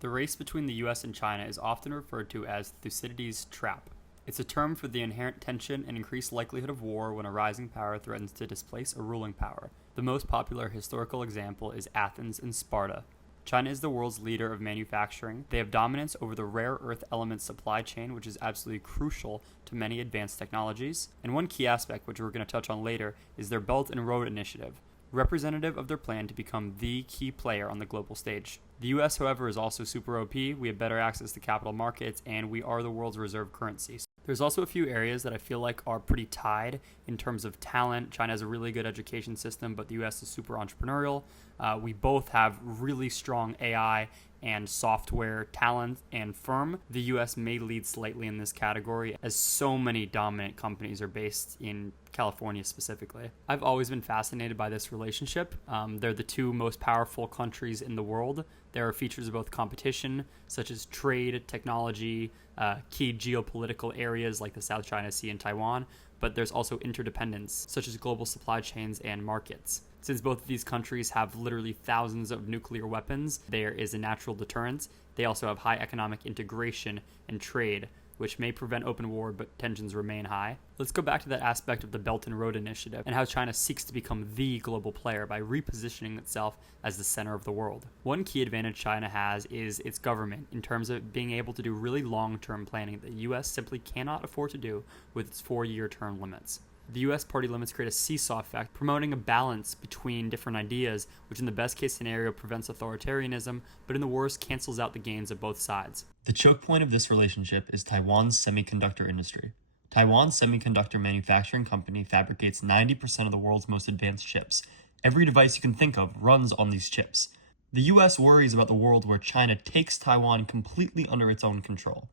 The race between the US and China is often referred to as Thucydides' trap. It's a term for the inherent tension and increased likelihood of war when a rising power threatens to displace a ruling power. The most popular historical example is Athens and Sparta. China is the world's leader of manufacturing. They have dominance over the rare earth element supply chain, which is absolutely crucial to many advanced technologies. And one key aspect, which we're going to touch on later, is their Belt and Road Initiative, representative of their plan to become the key player on the global stage. The US, however, is also super OP. We have better access to capital markets, and we are the world's reserve currency. There's also a few areas that I feel like are pretty tied in terms of talent. China has a really good education system, but the US is super entrepreneurial. We both have really strong AI and software talent and firm. The US may lead slightly in this category, as so many dominant companies are based in California specifically. I've always been fascinated by this relationship. They're the two most powerful countries in the world. There are features of both competition, such as trade, technology, key geopolitical areas like the South China Sea and Taiwan, but there's also interdependence, such as global supply chains and markets. Since both of these countries have literally thousands of nuclear weapons, there is a natural deterrence. They also have high economic integration and trade, which may prevent open war, but tensions remain high. Let's go back to that aspect of the Belt and Road Initiative and how China seeks to become the global player by repositioning itself as the center of the world. One key advantage China has is its government in terms of being able to do really long-term planning that the US simply cannot afford to do with its 4-year term limits. The US party limits create a seesaw effect, promoting a balance between different ideas, which in the best case scenario prevents authoritarianism, but in the worst cancels out the gains of both sides. The choke point of this relationship is Taiwan's semiconductor industry. Taiwan's semiconductor manufacturing company fabricates 90% of the world's most advanced chips. Every device you can think of runs on these chips. The US worries about the world where China takes Taiwan completely under its own control.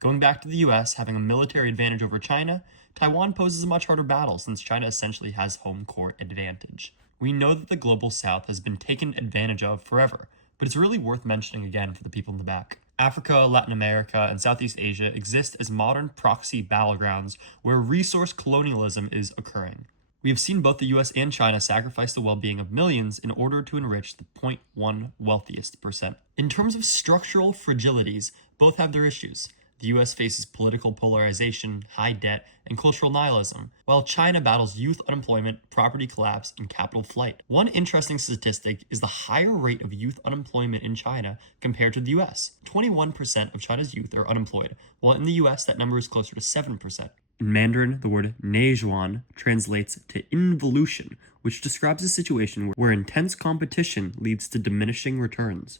Going back to the US having a military advantage over China, Taiwan poses a much harder battle since China essentially has home court advantage. We know that the global south has been taken advantage of forever, but it's really worth mentioning again for the people in the back. Africa, Latin America, and Southeast Asia exist as modern proxy battlegrounds where resource colonialism is occurring. We have seen both the US and China sacrifice the well-being of millions in order to enrich the 0.1 wealthiest percent. In terms of structural fragilities, both have their issues. The US faces political polarization, high debt, and cultural nihilism, while China battles youth unemployment, property collapse, and capital flight. One interesting statistic is the higher rate of youth unemployment in China compared to the US. 21% of China's youth are unemployed, while in the US that number is closer to 7%. In Mandarin, the word neizhuan translates to involution, which describes a situation where intense competition leads to diminishing returns.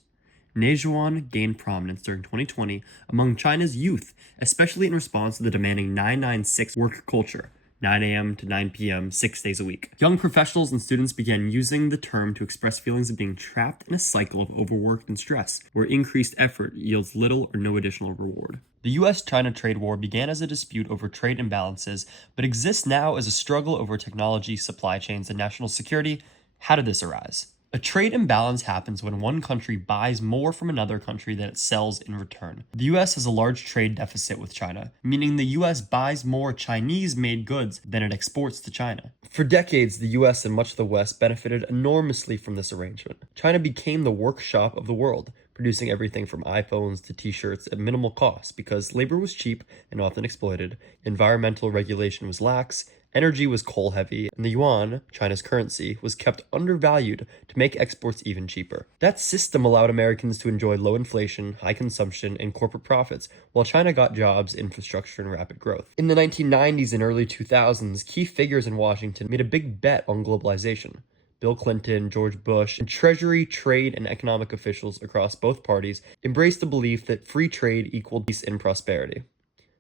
Neizhuan gained prominence during 2020 among China's youth, especially in response to the demanding 996 work culture, 9 a.m. to 9 p.m., 6 days a week. Young professionals and students began using the term to express feelings of being trapped in a cycle of overwork and stress, where increased effort yields little or no additional reward. The US-China trade war began as a dispute over trade imbalances, but exists now as a struggle over technology, supply chains, and national security. How did this arise? A trade imbalance happens when one country buys more from another country than it sells in return. The US has a large trade deficit with China, meaning the US buys more Chinese-made goods than it exports to China. For decades, the US and much of the West benefited enormously from this arrangement. China became the workshop of the world, producing everything from iPhones to t-shirts at minimal cost because labor was cheap and often exploited, environmental regulation was lax, energy was coal-heavy, and the yuan, China's currency, was kept undervalued to make exports even cheaper. That system allowed Americans to enjoy low inflation, high consumption, and corporate profits, while China got jobs, infrastructure, and rapid growth. In the 1990s and early 2000s, key figures in Washington made a big bet on globalization. Bill Clinton, George Bush, and Treasury, trade, and economic officials across both parties embraced the belief that free trade equaled peace and prosperity.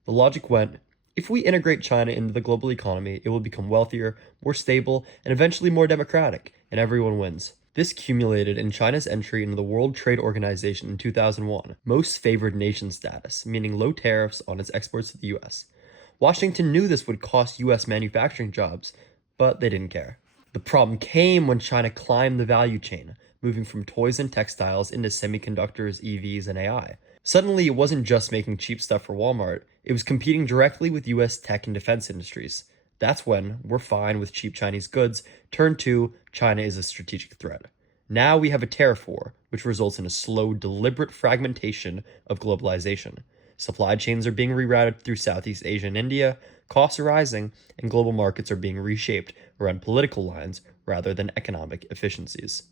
The logic went, if we integrate China into the global economy, it will become wealthier, more stable, and eventually more democratic, and everyone wins. This culminated in China's entry into the World Trade Organization in 2001, most favored nation status, meaning low tariffs on its exports to the US. Washington knew this would cost US manufacturing jobs, but they didn't care. The problem came when China climbed the value chain, moving from toys and textiles into semiconductors, EVs, and AI. Suddenly, it wasn't just making cheap stuff for Walmart, it was competing directly with US tech and defense industries. That's when we're fine with cheap Chinese goods turned to China is a strategic threat. Now we have a tariff war, which results in a slow, deliberate fragmentation of globalization. Supply chains are being rerouted through Southeast Asia and India, costs are rising, and global markets are being reshaped around political lines rather than economic efficiencies.